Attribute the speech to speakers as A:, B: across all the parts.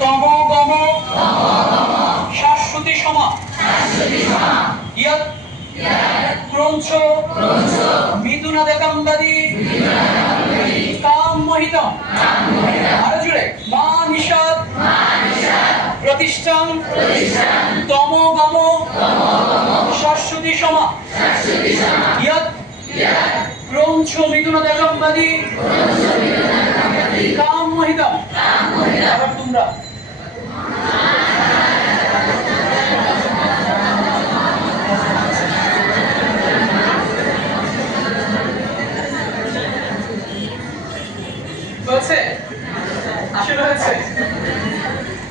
A: তম গম। শাশ্বতী সমা। ইয়ৎ ক্রঞ্চ। মিথুনাদেকাম্বাদি কাম মোহিতম আরও মা নিষাদ। প্রতিষ্ঠান। তম গম। শাশ্বতী সমা। ইয়ৎ ক্রঞ্চ মিথুনাদেকাম্বাদি কাম মোহিতম আবার তোমরা।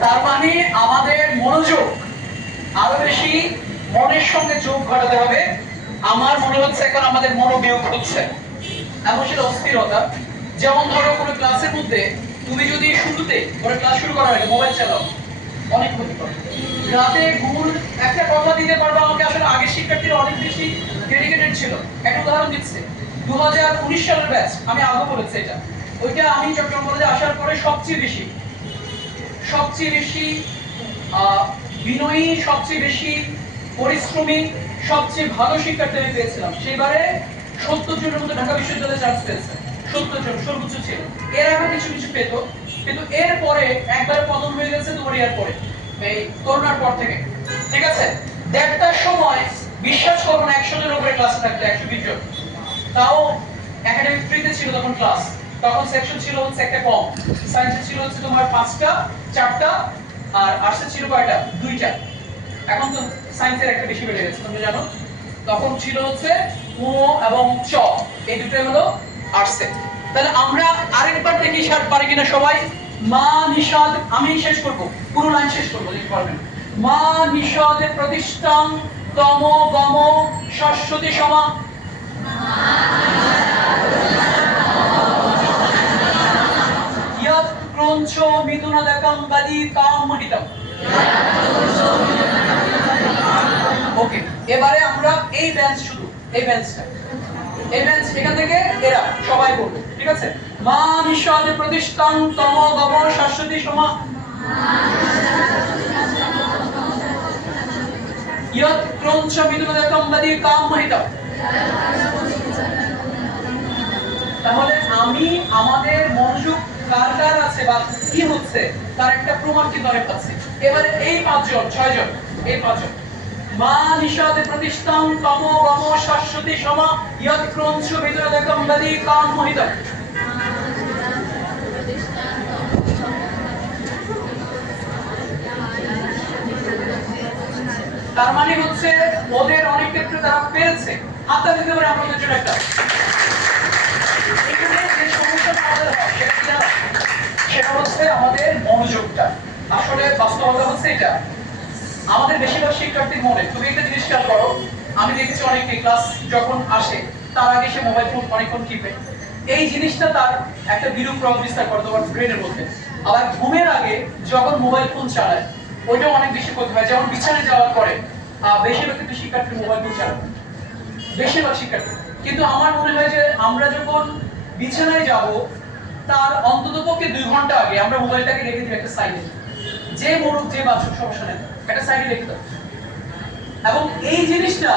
A: তার মানে আমাদের মনোযোগ আরও বেশি মনের সঙ্গে যোগ ঘটাতে হবে। আমার মনে হচ্ছে এখন আমাদের মনোবিয়োগ হচ্ছে। এমন সেটা অস্থিরতা। যেমন ধরো কোনো ক্লাসের মধ্যে তুমি যদি শুরুতে ওরা ক্লাস শুরু করার আগে মোবাইল চালাও, অনেক ক্ষতি করে রাতে ঘুম একটা কথা দিতে পারব আমাকে, আসলে আগের শিক্ষার্থীরা অনেক বেশি ডেডিকেটেড ছিল। একটা উদাহরণ দিচ্ছে দু হাজার উনিশ সালের ব্যাচ আমি আগে বলেছি এটা। ওইটা আমি চট্টগ্রাম কলেজে আসার পরে সবচেয়ে বেশি সবচেয়ে বেশি বিনয়ী, সবচেয়ে বেশি পরিশ্রমী, সবচেয়ে ভালো শিক্ষার্থী আমি পেয়েছিলাম। সেইবারে সত্তর জনের মধ্যে ঢাকা বিশ্ববিদ্যালয়ে চান্স পেয়েছে। সত্তর সর্বোচ্চ ছিল। এর আগে কিছু কিছু পেত, কিন্তু এর একবার পতন হয়ে গেছে তোমার ইয়ার পরে, এই করোনার পর থেকে। ঠিক আছে? দেড়টার সময় বিশ্বাস করব না, একশো জনের উপরে ক্লাসে থাকতো, একশো বিশ জন। তাও একাডেমিক ফ্রিতে ছিল তখন ক্লাস তখন সেকশন ছিল হচ্ছে একটা কম সায়েন্সে ছিল হচ্ছে তোমার পাঁচটা, চারটা, আর আর্টসে ছিল কয়টা? দুইটা। এখন তো সায়েন্সের একটা বেশি বেড়ে গেছে তুমি জানো। তখন ছিল হচ্ছে ও এবং চ। এই দুটোই হলো আর্টসে তাহলে আমরা আরেকবার দেখি সার পারি কিনা সবাই। মা নিষাদ আমি শেষ করব। পুরো লাইন শেষ করব পারবেন। মা নিষাদের প্রতিষ্ঠান তম গম সরস্বতী সমা। ক্রঞ্চ এবারে আমরা এই বেঞ্চ শুধু, এই বেঞ্চটা নিঃস্বাদ প্রতিষ্ঠান তম গম শাশ্বতী সমা। তাহলে আমি, আমাদের মনোযোগ কার কার আছে বা কি হচ্ছে, তার একটা প্রমাণ কিন্তু আমি পাচ্ছি। এবারে এই পাঁচজন, ছয়জন, এই পাঁচজন। মা নিষাদে প্রতিষ্ঠান তম গম শাশ্বতী সমা ইয়ৎ ক্রঞ্চ বিদ্রদকম বদি কাম মোহিতম তার মানে হচ্ছে ওদের অনেক ক্ষেত্রে তারা পেরেছে হাতটা দিতে পারে আমাদের জন্য একটা। দেখেছি ক্লাস যখন আসে, তার আগে সে মোবাইল ফোন অনেকক্ষণ টিপে। এই জিনিসটা তার একটা বিরূপ প্রভাব বিস্তার করে তোমার ব্রেনের মধ্যে। আবার ঘুমের আগে যখন মোবাইল ফোন চালায়, ওইটাও অনেক বেশি ক্ষতি হয়। যেমন বিছানায় যাওয়ার পরে বেশিরভাগ কিন্তু শিক্ষার্থী মোবাইল ফোন চালায়। বেশিরভাগ শিক্ষার্থী। কিন্তু আমার মনে হয় যে আমরা যখন বিছানায় যাব, তার অন্তত পক্ষে দুই ঘণ্টা আগে আমরা মোবাইলটাকে রেখে দিই একটা সাইডে যে মরুক, যে বাঁচুক, সমস্যা নেই। একটা সাইডে রেখে দাও। এবং এই জিনিসটা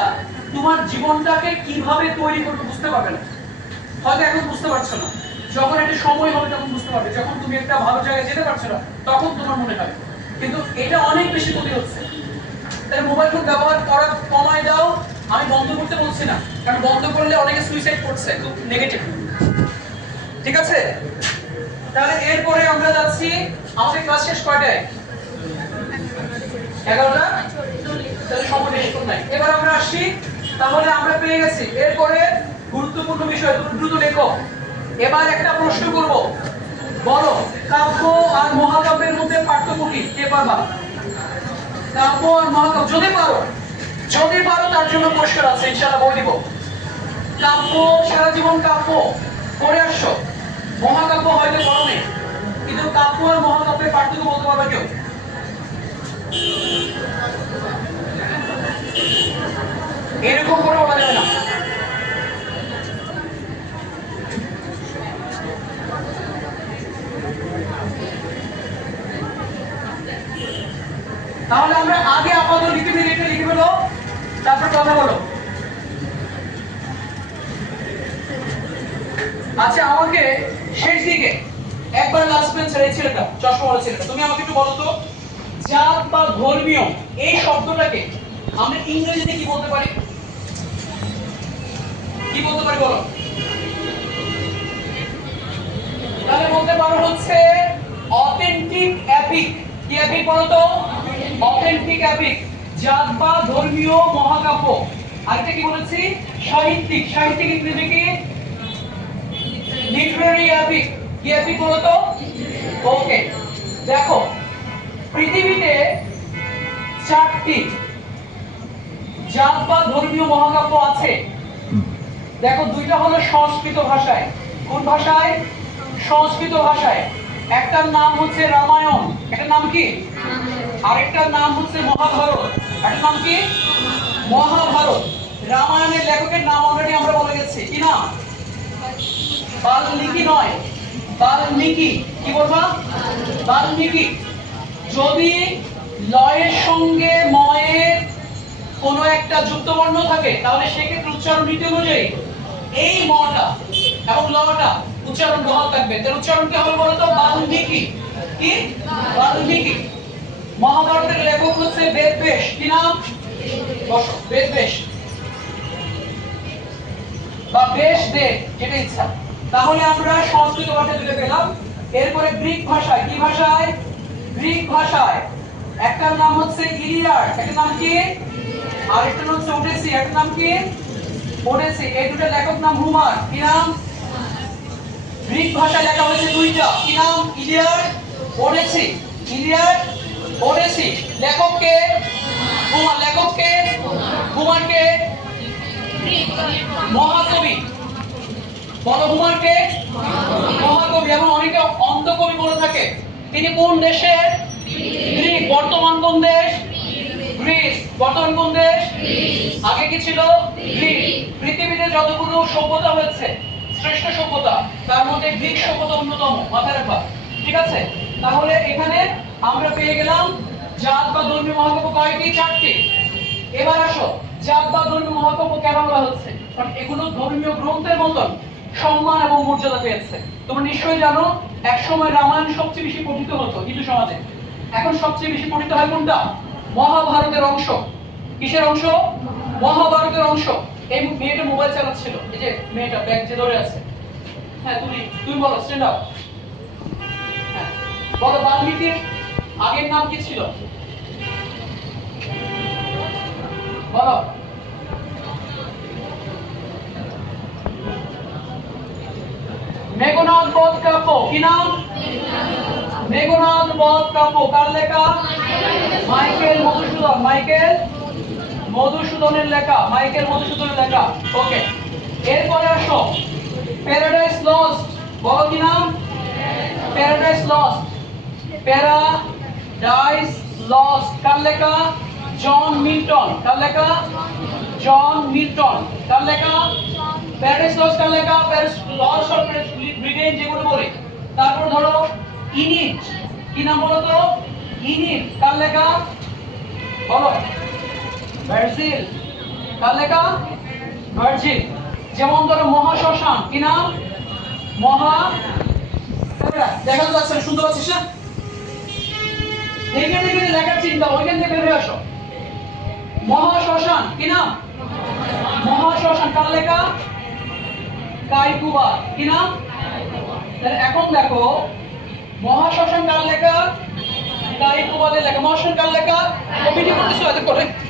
A: তোমার জীবনটাকে কীভাবে তৈরি করবে বুঝতে পারবে না। হয়তো এখন বুঝতে পারছ না। যখন একটা সময় হবে তখন বুঝতে পারবে। যখন তুমি একটা ভালো জায়গায় যেতে পারছ না, তখন তোমার মনে হয় কিন্তু এটা অনেক বেশি ক্ষতি হচ্ছে। তাহলে মোবাইল ফোন ব্যবহার করা কমায় দাও। আমি বন্ধ করতে বলছি না। কারণ বন্ধ করলে অনেকে সুইসাইড করছে নেগেটিভ ঠিক আছে? তাহলে এরপরে আমরা যাচ্ছি আমাদের ক্লাস শেষ কয়টায়? এগারোটা? তাহলে সময় বেশি নাই। এবার আমরা আসছি তাহলে আমরা পেয়ে গেছি। এরপরে গুরুত্বপূর্ণ বিষয়, তুমি দ্রুত লেখো। এবার একটা প্রশ্ন করব। বলো, কাব্য আর মহাকাব্যের মধ্যে পার্থক্য কি? কে পারবা? কাব্য আর মহাকাব্য, যদি পারো যদি পারো, তার জন্য পুরস্কার আছে, ইনশাআল্লাহ বই দিব। কাব্য, সারা জীবন কাব্য, পড়ে আসছো। মহাকাব্য হয়তো করো নেই কিন্তু কাব্য আর মহাকাব্যের পার্থক্য বলতে পারবে কেউ? এরকম করে বলা যাবে না তাহলে আমরা আগে আপাতত লিখে দিই এটা লিখে ফেলো। তারপর কথা বলো। আচ্ছা আমাকে শেষ দিকে একবার লাস্ট বেঞ্চের এই ছেলেটা চশমাওয়ালা ছেলেটা, তুমি আমাকে একটু বলো তো। জাত বা ধর্মীয়, এই শব্দটাকে আমরা ইংরেজিতে কি বলতে পারি? কি বলতে পারি বলো? তাহলে বলতে পারো হচ্ছে অথেন্টিক এপিক কি এপিক বলো তো? অথেন্টিক এপিক জাত বা ধর্মীয় মহাকাব্য। আরেকটা কি বলেছি? সাহিত্যিক। সাহিত্যিক ইংরেজি কি? লিটারারি এপিক কি এপিক বলো তো? ওকে দেখো, পৃথিবীতে চারটি জাত বা ধর্মীয় মহাকাব্য আছে। দেখো, দুইটা হলো সংস্কৃত ভাষায়। কোন ভাষায়? সংস্কৃত ভাষায়। একটার নাম হচ্ছে রামায়ণ। এটার নাম কি? আরেকটার নাম হচ্ছে মহাভারত। এটার নাম কি? মহাভারত। রামায়ণের লেখকের নাম অলরেডি আমরা বলে গেছি। কি নাম? বাল্মীকি নয়। বাল্মীকি। কি বলবা? বাল্মীকি। যদি লয়ের সঙ্গে ময়ের কোনো একটা যুক্তবর্ণ থাকে, তাহলে সেক্ষেত্রে উচ্চারণ নীতি অনুযায়ী এই মটা এবং লটা উচ্চারণ বহাল থাকবে। তার উচ্চারণ কি হবে বলতো? বাল্মীকি। কি? বাল্মীকি। মহাভারতের লেখক হচ্ছে বেদবেশ। কি নাম? বেদবেশ। বা বেশ দে যেটা ইচ্ছা। তাহলে আমরা সংস্কৃত ভাষায় দিতে পেলাম। এরপরে গ্রিক ভাষায়, কি ভাষায়? গ্রিক ভাষায়। একটার নাম হচ্ছে ইলিয়াড। একটার নাম কি? আরেকটা হচ্ছে ওডেসি একটার নাম কি? ওডেসি এই দুটো লেখক নাম হুমার কি নাম? গ্রিক ভাষায় লেখা হয়েছে দুইটা। কি নাম? ইলিয়াড ওডেসি ইলিয়াড ওডেসি লেখককে হুমার লেখককে হুমারকে মহাকবি। বলো হুমারকে মহাকবি। এবং অনেকে অন্ধকবি বলে থাকে। তিনি কোন দেশের? গ্রিক। বর্তমান কোন দেশ? গ্রিস। বর্তমান কোন দেশ? আগে কি ছিল? পৃথিবীতে যতগুলো সভ্যতা হয়েছে শ্রেষ্ঠ সভ্যতা তার মধ্যে গ্রিক সভ্যতা অন্যতম মাথায় রাখবা। ঠিক আছে? তাহলে এখানে আমরা পেয়ে গেলাম জাত বা ধর্মীয় মহাকাব্য কয়টি? চারটি। এবার আসো জাত বা ধর্মীয় মহাকাব্য কেন বলা হচ্ছে? কারণ এগুলো ধর্মীয় গ্রন্থের মতন সম্মান এবং মর্যাদা পেয়েছে। তোমরা নিশ্চয়ই জানো এক সময় রামায়ণ সবচেয়ে বেশি পঠিত হতো হিন্দু সমাজে। এখন সবচেয়ে বেশি পঠিত হয় কোনটা? মহাভারতের অংশ। কিসের অংশ? মহাভারতের অংশ। এই মেয়েটা মোবাইল চালাচ্ছিল। এই যে মেয়েটা, ব্যাগ যে ধরে আছে। হ্যাঁ তুমি তুমি বলো স্ট্যান্ড আপ হ্যাঁ বলো, বাল্মীকির আগের নাম কি ছিল? বলো। মেঘনাথ বধ কাব্য, কি নাম? মেঘনাথ বধ কাব্য, কার লেখা? মাইকেল মধুসূদন, মাইকেল? মধুসূদনের লেখা, মাইকেল মধুসূদনের লেখা। ওকে এরপরে আসো। প্যারাডাইস লস্ট বলো কি নাম? প্যারাডাইস লস্ট প্যারাডাইস লস্ট কার লেখা? জন মিল্টন কার লেখা? জন মিল্টন কার লেখা? প্যারাডাইস লস কার লেখা? প্যারিস লস অফ ব্রিটেন যেগুলো বলে। তারপর ধরো ইনিট কি নাম বলো তো? ইনিট কার লেখা? বলো। ভার্জিল কার লেখা ভার্জিল। যেমন ধরো মহাশ্মশান, কি নাম? মহা, দেখা যাচ্ছে শুনতে পাচ্ছিস না? দেখে দেখে লেখার চিন্তা, ওইখান থেকে বের হয়ে আসো। মহাশ্মশান, কি নাম? মহাশ্মশান কার লেখা কাইকুবা, কি নাম? তাহলে এখন দেখো, মহাশ্মশান কার লেখা কাইকুবাদের লেখা। মহাশ্মশান কার লেখা কমিটি করতেছো এত করে।